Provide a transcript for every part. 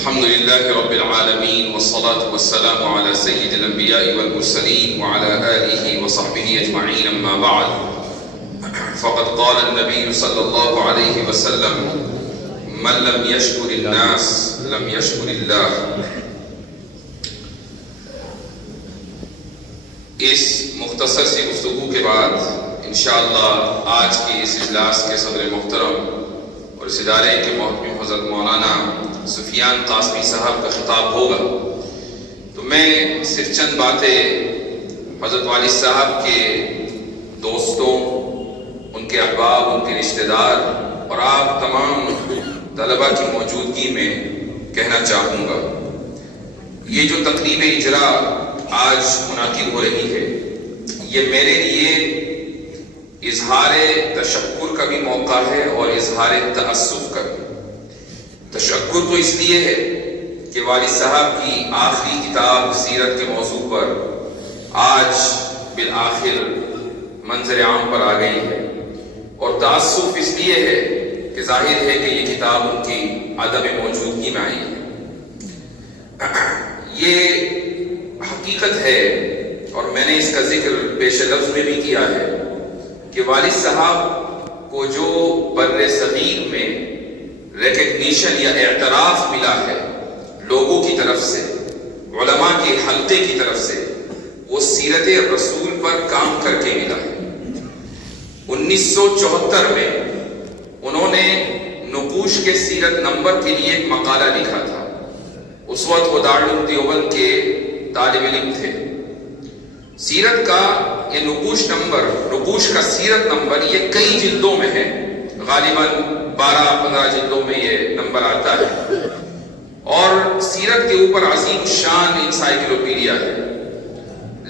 الحمد لله رب العالمين والصلاة والسلام على سيد الأنبياء والمرسلين وعلى آله وصحبه أجمعين أما بعد فقد قال النبي صلى الله عليه وسلم من لم يشكر الناس لم يشكر الله. اس مختصر سی گفتگو کے بعد انشاءاللہ آج کی اس اجلاس کے صدر محترم اور اس ادارے کے محترم حضرت مولانا سفیان قاسمی صاحب کا خطاب ہوگا، تو میں صرف چند باتیں حضرت والد صاحب کے دوستوں، ان کے احباب، ان کے رشتہ دار اور آپ تمام طلبہ کی موجودگی میں کہنا چاہوں گا. یہ جو تقریب اجرا آج منعقد ہو رہی ہے، یہ میرے لیے اظہار تشکر کا بھی موقع ہے اور اظہار تأسف کا بھی. تشکر تو اس لیے ہے کہ والد صاحب کی آخری کتاب سیرت کے موضوع پر آج بالآخر منظر عام پر آ گئی ہے، اور تأسف اس لیے ہے کہ ظاہر ہے کہ یہ کتاب ان کی عدم موجودگی میں آئی ہے. یہ حقیقت ہے اور میں نے اس کا ذکر پیش لفظ میں بھی کیا ہے کہ والد صاحب کو جو بر صغیر میں ریکگنیشن یا اعتراف ملا ہے لوگوں کی طرف سے، علماء کے حلقے کی طرف سے، وہ سیرت رسول پر کام کر کے ملا ہے. 1974 میں انہوں نے نقوش کے سیرت نمبر کے لیے ایک مقالہ لکھا تھا. اس وقت وہ دارالعلوم دیوبند کے طالب علم تھے. سیرت کا یہ نقوش کا سیرت نمبر یہ کئی جلدوں میں ہے، غالباً 12-15 جلدوں میں یہ نمبر آتا ہے، اور سیرت کے اوپر عظیم شان انسائکلوپیڈیا ہے.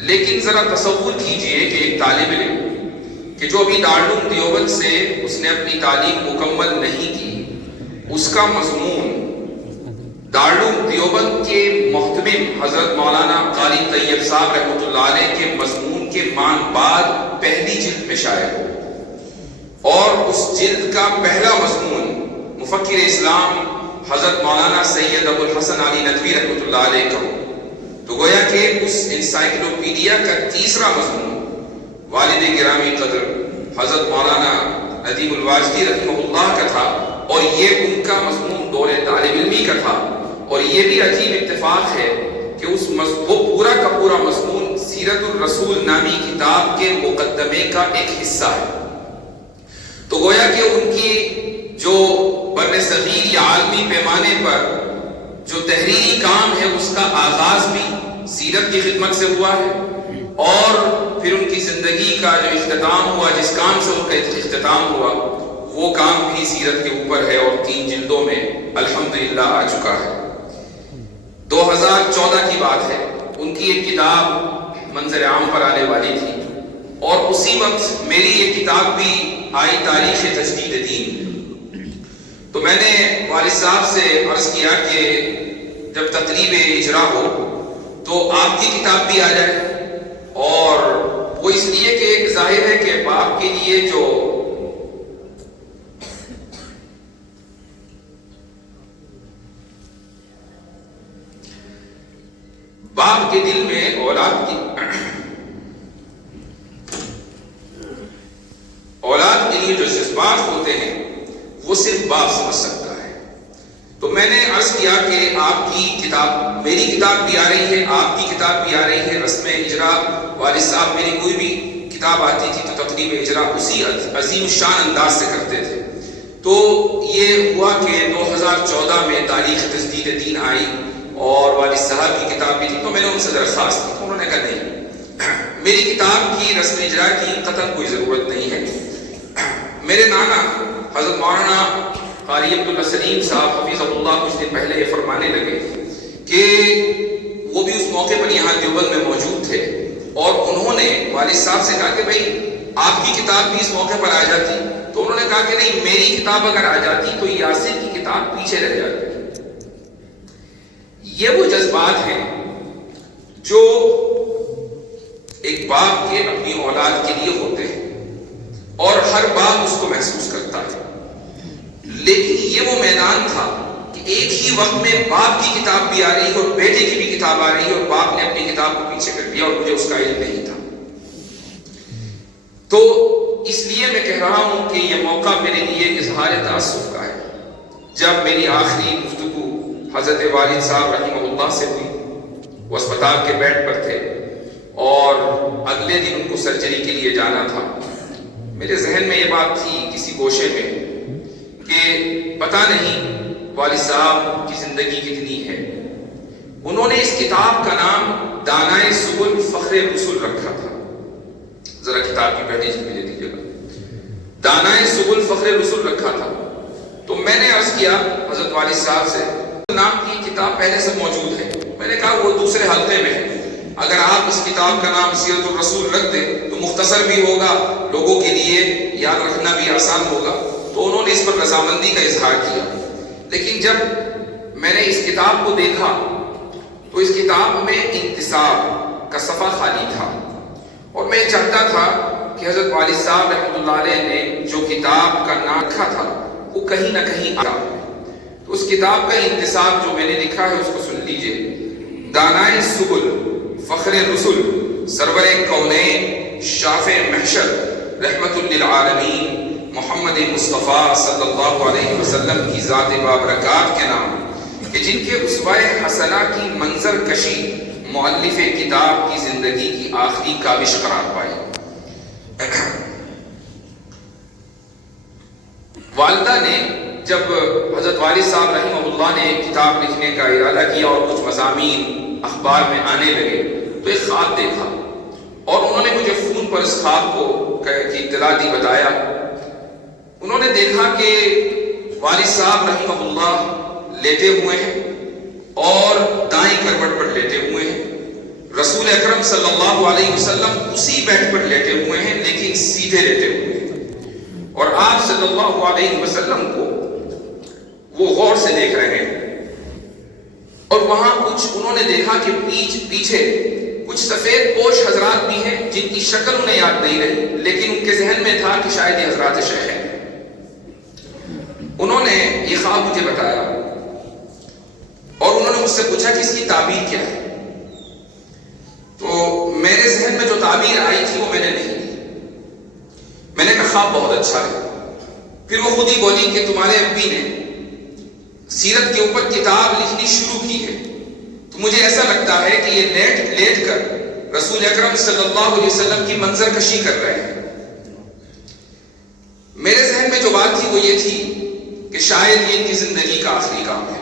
لیکن ذرا تصور کیجئے کہ ایک طالب علم کہ جو ابھی دارالعلوم دیوبند سے اس نے اپنی تعلیم مکمل نہیں کی، اس کا مضمون دارالعلوم دیوبند کے محتمم حضرت مولانا قاری طیب صاحب رحمۃ اللہ علیہ کے مضمون کے بعد پہلی جلد میں شائع ہو، اور اس جلد کا پہلا مضمون مفکر اسلام حضرت مولانا سید ابو الحسن علی ندوی رحمۃ اللہ علیہ کا ہو. تو گویا کہ اس انسائکلوپیڈیا کا تیسرا مضمون والد گرامی قدر حضرت مولانا ندیم الواجدی رحمہ اللہ کا تھا، اور یہ ان کا مضمون دور طالب علمی کا تھا. اور یہ بھی عجیب اتفاق ہے کہ وہ پورا کا پورا مضمون سیرت الرسول نامی کتاب کے مقدمے کا ایک حصہ ہے. تو گویا کہ ان کی جو بر صغیر یا عالمی پیمانے پر جو تحریری کام ہے اس کا آغاز بھی سیرت کی خدمت سے ہوا ہے، اور پھر ان کی زندگی کا جو اختتام ہوا، جس کام سے ان کا اختتام ہوا، وہ کام بھی سیرت کے اوپر ہے اور 3 جلدوں میں الحمدللہ آ چکا ہے. 2014 کی بات ہے، ان کی ایک کتاب منظر عام پر آنے والی تھی، اور اسی وقت میری یہ کتاب بھی آئی، تاریخ تجدید دین. تو میں نے والد صاحب سے عرض کیا کہ جب تقریب اجرا ہو تو آپ کی کتاب بھی آ جائے، اور وہ اس لیے کہ ظاہر ہے کہ باپ کے لیے جو باپ کے دل میں اولاد کے لیے جو جذبات ہوتے ہیں وہ صرف باپ سمجھ سکتا ہے. تو میں نے عرض کیا کہ آپ کی کتاب، میری کتاب بھی آ رہی ہے، آپ کی کتاب بھی آ رہی ہے. رسم اجرا والد صاحب میری کوئی بھی کتاب آتی تھی تو تقریب اجرا اسی عظیم شان انداز سے کرتے تھے. تو یہ ہوا کہ 2014 میں تاریخ تجدید دین آئی اور والد صاحب کی کتاب بھی تھی. تو میں نے ان سے درخواست کی، تو انہوں نے کہا نہیں، میری کتاب کی رسم اجرا کی قطعاً کوئی ضرورت نہیں ہے. میرے نانا حضرت مولانا قاری عبداللہ سلیم صاحب حفیظ اللہ کچھ دن پہلے یہ فرمانے لگے کہ وہ بھی اس موقع پر یہاں دیوبند میں موجود تھے، اور انہوں نے والد صاحب سے کہا کہ بھئی آپ کی کتاب بھی اس موقع پر آ جاتی. تو انہوں نے کہا کہ نہیں، میری کتاب اگر آ جاتی تو یاسر کی کتاب پیچھے رہ جاتی. یہ وہ جذبات ہیں جو ایک باپ کے اپنی اولاد کے لیے ہوتے ہیں، اور ہر باپ اس کو محسوس کرتا ہے. لیکن یہ وہ میدان تھا کہ کہ ایک ہی وقت میں باپ کی کتاب بھی آ رہی ہے اور بیٹے کی بھی کتاب آ رہی ہے، اور باپ نے اپنی کتاب کو پیچھے کر دیا اور مجھے اس کا علم نہیں تھا۔ تو اس لیے میں کہہ رہا ہوں کہ یہ موقع میرے لیے اظہار تأسف کا ہے۔ جب میری آخری گفتگو حضرت والد صاحب رحمہ اللہ سے ہوئی، وہ اسپتال کے بیڈ پر تھے اور اگلے دن ان کو سرجری کے لیے جانا تھا، میرے ذہن میں یہ بات تھی کسی گوشے میں کہ پتہ نہیں والد صاحب کی زندگی کتنی ہے۔ انہوں نے اس کتاب کا نام دانائے سبل فخر رسول رکھا تھا، ذرا کتاب کی پہلی جلد لے لیجیے گا، دانائے سبل فخر رسول رکھا تھا۔ تو میں نے عرض کیا حضرت والد صاحب سے، نام کی کتاب پہلے سے موجود ہے، میں نے کہا وہ دوسرے حلقے میں ہے، اگر آپ اس کتاب کا نام سیرت الرسول رکھ دیں تو مختصر بھی ہوگا، لوگوں کے لیے یاد رکھنا بھی آسان ہوگا۔ تو انہوں نے اس پر رضامندی کا اظہار کیا۔ لیکن جب میں نے اس کتاب کو دیکھا تو اس کتاب میں انتصاب کا صفحہ خالی تھا، اور میں چاہتا تھا کہ حضرت والد صاحب رحمۃ اللہ علیہ نے جو کتاب کا نام رکھا تھا وہ کہیں نہ کہیں آیا۔ تو اس کتاب کا انتصاب جو میں نے لکھا ہے اس کو سن لیجئے۔ دانائے سبل فخر رسل سرور کونین شافع محشر رحمت للعالمین محمد مصطفیٰ صلی اللہ علیہ وسلم کی ذات بابرکات کے نام، کہ جن کے اسوۂ حسنہ کی منظر کشی مؤلف کتاب کی زندگی کی آخری کاوش قرار پائی۔ والدہ نے جب حضرت والد صاحب رحمہ اللہ نے ایک کتاب لکھنے کا ارادہ کیا اور کچھ مضامین اخبار میں آنے لگے تو ایک خواب دیکھا، اور انہوں نے مجھے فون پر اس خواب کو کی اطلاع دی، بتایا۔ انہوں نے دیکھا کہ والد صاحب رحمہ اللہ لیٹے ہوئے ہیں اور دائیں کروٹ پر لیٹے ہوئے ہیں، رسول اکرم صلی اللہ علیہ وسلم اسی بیڈ پر لیٹے ہوئے ہیں لیکن سیدھے لیٹے ہوئے ہیں، اور آپ صلی اللہ علیہ وسلم کو وہ غور سے دیکھ رہے ہیں۔ اور وہاں کچھ انہوں نے دیکھا کہ پیچھے کچھ سفید پوش حضرات بھی ہیں جن کی شکل انہیں یاد نہیں رہی، لیکن ان کے ذہن میں تھا کہ شاید یہ حضرات شیخ ہیں۔ انہوں نے یہ خواب مجھے بتایا اور انہوں نے مجھ سے پوچھا کہ اس کی تعبیر کیا ہے۔ تو میرے ذہن میں جو تعبیر آئی تھی وہ میں نے نہیں دی۔ میں نے کہا خواب بہت اچھا ہے۔ پھر وہ خود ہی بولی کہ تمہارے ابی نے سیرت کے اوپر کتاب لکھنی شروع کی ہے، تو مجھے ایسا لگتا ہے کہ یہ لیٹ کر رسول اکرم صلی اللہ علیہ وسلم کی منظر کشی کر رہے ہیں۔ میرے ذہن میں جو بات تھی وہ یہ تھی کہ شاید یہ ان کی زندگی کا آخری کام ہے،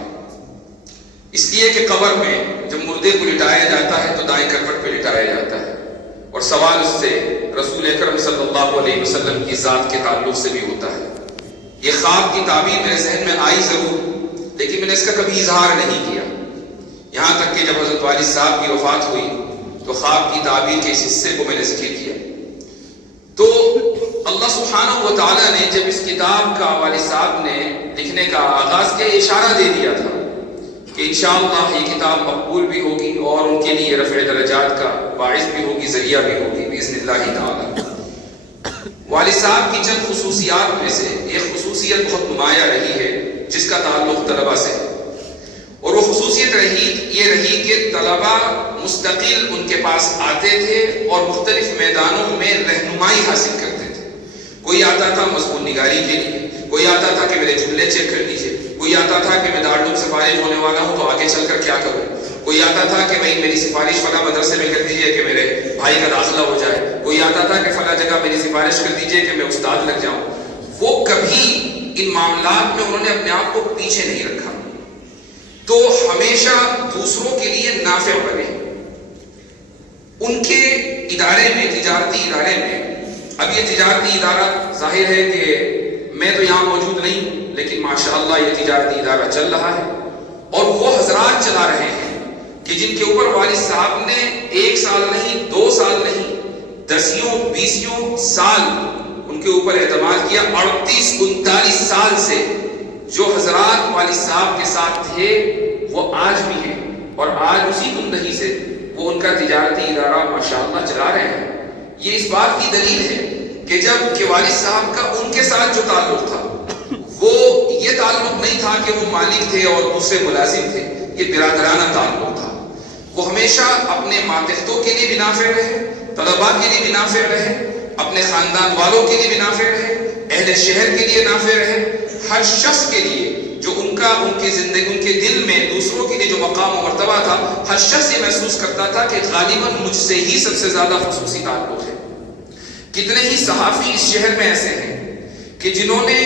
اس لیے کہ قبر میں جب مردے کو لٹایا جاتا ہے تو دائیں کروٹ پہ لٹایا جاتا ہے، اور سوال اس سے رسول اکرم صلی اللہ علیہ وسلم کی ذات کے تعلق سے بھی ہوتا ہے۔ یہ خواب کی تعبیر میرے ذہن میں آئی ضرور، لیکن میں نے اس کا کبھی اظہار نہیں کیا، یہاں تک کہ جب حضرت والد صاحب کی وفات ہوئی تو خواب کی تعبیر کے اس حصے کو میں نے ذکر کیا۔ تو اللہ سبحانہ و تعالیٰ نے جب اس کتاب کا والد صاحب نے لکھنے کا آغاز کیا، اشارہ دے دیا تھا کہ انشاءاللہ یہ کتاب مقبول بھی ہوگی اور ان کے لیے رفع درجات کا باعث بھی ہوگی، ذریعہ بھی ہوگی باذن اللہ تعالیٰ۔ والد صاحب کی چند خصوصیات میں سے ایک خصوصیت بہت نمایاں رہی ہے جس کا تعلق طلبہ سے، اور وہ خصوصیت یہ رہی کہ طلبہ مستقل ان کے پاس آتے تھے اور مختلف میدانوں میں رہنمائی حاصل کرتے تھے۔ کوئی آتا تھا مضمون نگاری کے لیے، کوئی آتا تھا کہ میرے جملے چیک کر لیجیے، کوئی آتا تھا کہ میں دارالعلوم سے فارغ ہونے والا ہوں تو آگے چل کر کیا کروں، کوئی آتا تھا کہ بھائی میری سفارش فلاں مدرسے میں کر دیجیے کہ میرے بھائی کا داخلہ ہو جائے، کوئی آتا تھا کہ فلاں جگہ میری سفارش کر دیجیے کہ میں استاد لگ جاؤں۔ وہ کبھی ان معاملات میں انہوں نے اپنے آپ کو پیچھے نہیں رکھا، تو ہمیشہ دوسروں کے لیے نافع بنے۔ ان کے ادارے میں، تجارتی ادارے میں، اب یہ تجارتی ادارہ ظاہر ہے کہ میں تو یہاں موجود نہیں ہوں، لیکن ماشاءاللہ یہ تجارتی ادارہ چل رہا ہے، اور وہ حضرات چلا رہے ہیں کہ جن کے اوپر والد صاحب نے 1 سال نہیں، 2 سال نہیں، 10 سال ان کے اوپر اعتماد کیا۔ 38-39 سال سے جو حضرات والد صاحب کے ساتھ تھے وہ آج بھی ہیں، اور آج اسی تندہی سے وہ ان کا تجارتی ادارہ ماشاءاللہ چلا رہے ہیں۔ یہ اس بات کی دلیل ہے کہ جب کہ والد صاحب کا ان کے ساتھ جو تعلق تھا وہ یہ تعلق نہیں تھا کہ وہ مالک تھے اور دوسرے ملازم تھے، یہ برادرانہ تعلق تھا۔ وہ ہمیشہ اپنے ماتحتوں کے لیے بھی نافع رہے، طلباء کے لیے بھی نافع رہے، اپنے خاندان والوں کے لیے بھی نافع رہے، اہل شہر کے لیے نافع رہے، ہر شخص کے لیے جو ان کی زندگی، ان کے دل میں دوسروں کے لیے جو مقام و مرتبہ تھا، ہر شخص یہ محسوس کرتا تھا کہ غالباً مجھ سے ہی سب سے زیادہ خصوصی تعلق ہے۔ کتنے ہی صحافی اس شہر میں ایسے ہیں کہ جنہوں نے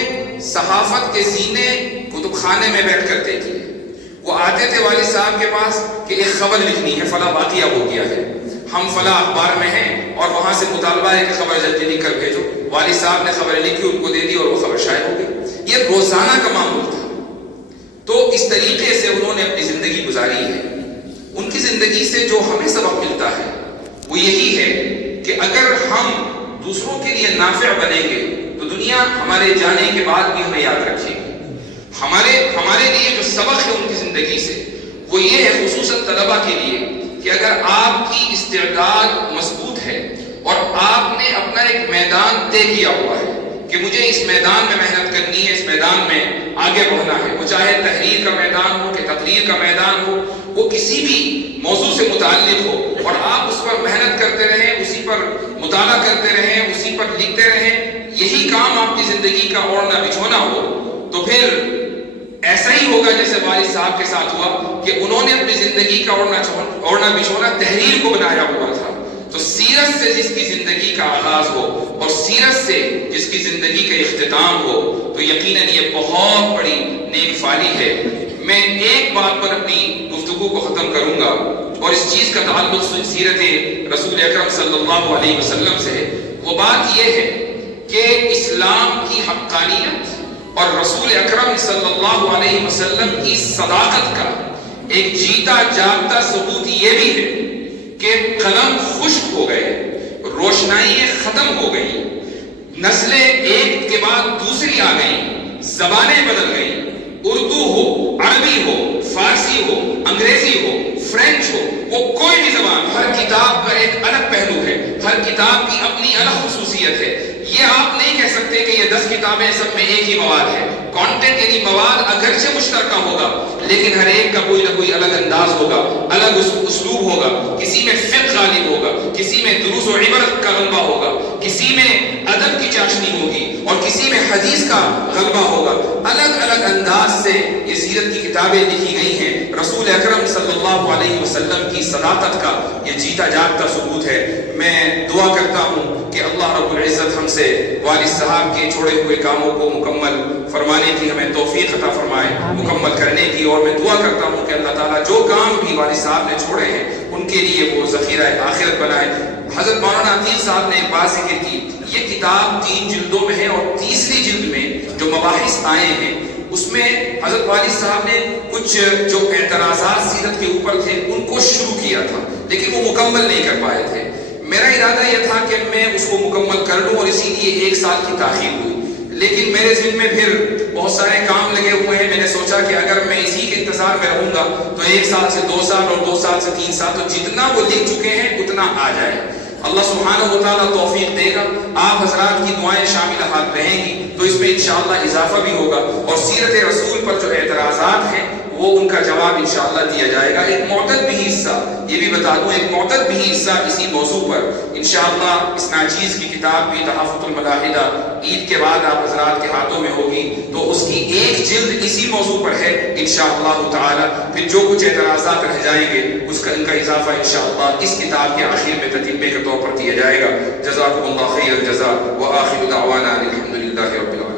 صحافت کے زینے کتب خانے میں بیٹھ کر طے کیے۔ وہ آتے تھے والد صاحب کے پاس کہ ایک خبر لکھنی ہے، فلاں واقعہ ہو گیا ہے، ہم فلاں اخبار میں ہیں اور وہاں سے مطالبہ ہے کہ خبر جلدی لکھ کر بھیجو۔ والد صاحب نے خبر لکھی، ان کو دے دی اور وہ خبر شائع ہو گئی۔ یہ روزانہ کا معمول تھا۔ تو اس طریقے سے انہوں نے اپنی زندگی گزاری ہے۔ ان کی زندگی سے جو ہمیں سبق ملتا ہے وہ یہی ہے کہ اگر ہم دوسروں کے لیے نافع بنیں گے تو دنیا ہمارے جانے کے بعد بھی ہمیں یاد رکھے گی۔ ہمارے لیے جو سبق ہے ان کی زندگی سے وہ یہ ہے، خصوصاً طلباء کے لیے، کہ اگر آپ کی استعداد مضبوط ہے اور آپ نے اپنا ایک میدان طے کیا ہوا ہے کہ مجھے اس میدان میں محنت کرنی ہے، اس میدان میں آگے بڑھنا ہے، وہ چاہے تحریر کا میدان ہو کہ تقریر کا میدان ہو، وہ کسی بھی موضوع سے متعلق ہو، اور آپ اس پر محنت کرتے رہیں، اسی پر مطالعہ کرتے رہیں، اسی پر لکھتے رہیں، یہی کام آپ کی زندگی کا اوڑھنا بچھونا ہو، تو پھر ایسا ہی ہوگا جیسے والد صاحب کے ساتھ ہوا کہ انہوں نے اپنی زندگی کا اوڑھنا بچھونا تحریر کو بنایا ہوا تھا۔ تو سیرت سے جس کی زندگی کا آغاز ہو اور سیرت سے جس کی زندگی کا اختتام ہو تو یقیناً یہ بہت بڑی نیک فالی ہے۔ میں ایک بات پر اپنی گفتگو کو ختم کروں گا، اور اس چیز کا تعلق سیرت رسول اکرم صلی اللہ علیہ وسلم سے ہے۔ وہ بات یہ ہے کہ اسلام کی حقانیت اور رسول اکرم صلی اللہ علیہ وسلم کی صداقت کا ایک جیتا جاگتا ثبوت یہ بھی ہے کہ قلم خشک ہو گئے، روشنائیاں ختم ہو گئی، نسلیں ایک کے بعد دوسری آ گئیں، زبانیں بدل گئیں، اردو ہو، عربی ہو، فارسی ہو، انگریزی ہو، فرینچ ہو، وہ کوئی بھی زبان، ہر کتاب کا ایک الگ پہلو ہے، ہر کتاب کی اپنی الگ خصوصیت ہے۔ یہ آپ نہیں کہہ سکتے کہ یہ 10 کتابیں سب میں ایک ہی مواد ہے۔ کانٹینٹ یعنی مواد اگرچہ مشترکہ ہوگا لیکن ہر ایک کا کوئی نہ کوئی الگ انداز ہوگا، الگ اسلوب ہوگا، کسی میں فقہ غالب ہوگا، کسی میں دروس و عبرت کا غلبہ ہوگا، کسی میں ادب کی چاشنی ہوگی اور کسی میں حدیث کا غلبہ ہوگا۔ الگ الگ انداز سے یہ سیرت کی کتابیں لکھی گئی ہیں۔ رسول اکرم صلی اللہ علیہ وسلم کی صداقت کا یہ جیتا جاگتا ثبوت ہے۔ میں دعا کرتا ہوں کہ اللہ رب العزت ہم سے والد صاحب کے چھوڑے ہوئے کاموں کو مکمل فرمانے کی ہمیں توفیق عطا فرمائے، مکمل کرنے کی، اور میں دعا کرتا ہوں کہ اللہ تعالیٰ جو کام بھی والد صاحب نے چھوڑے ہیں ان کے لیے وہ ذخیرہ آخرت بنائے۔ حضرت مولانا عتیق صاحب نے ایک بات ذکر کی، یہ کتاب 3 جلدوں میں ہے اور تیسری جلد میں جو مباحث آئے ہیں اس میں حضرت والد صاحب نے کچھ جو اعتراضات سیرت کے اوپر تھے ان کو شروع کیا تھا لیکن وہ مکمل نہیں کر پائے تھے۔ میرا ارادہ یہ تھا کہ میں اس کو مکمل کر لوں اور اسی لیے 1 سال کی تاخیر ہوئی، لیکن میرے ذہن میں پھر بہت سارے کام لگے ہوئے ہیں۔ میں نے سوچا کہ اگر میں اسی کے انتظار میں رہوں گا تو 1 سال سے 2 سال اور 2 سال سے 3 سال، تو جتنا وہ لکھ چکے ہیں اتنا آ جائے۔ اللہ سبحانہ و تعالیٰ توفیق دے گا، آپ حضرات کی دعائیں شامل حال رہیں گی تو اس میں انشاءاللہ اضافہ بھی ہوگا، اور سیرت رسول پر جو اعتراضات ہیں وہ ان کا جواب انشاءاللہ دیا جائے گا۔ ایک معتد بھی حصہ، یہ بھی بتا دوں، ایک معتد بھی حصہ اسی موضوع پر انشاءاللہ اس ناچیز کی کتاب بھی تحفۃ الملاحدہ عید کے بعد آپ حضرات کے ہاتھوں میں ہوگی، تو اس کی 1 جلد اسی موضوع پر ہے انشاءاللہ تعالی۔ پھر جو کچھ اعتراضات رہ جائیں گے اس کا ان کا اضافہ انشاءاللہ اس کتاب کے آخر میں تتمے کے طور پر دیا جائے گا۔ جزاکم اللہ خیر الجزاء وآخر دعوانا الحمدللہ رب العالمین۔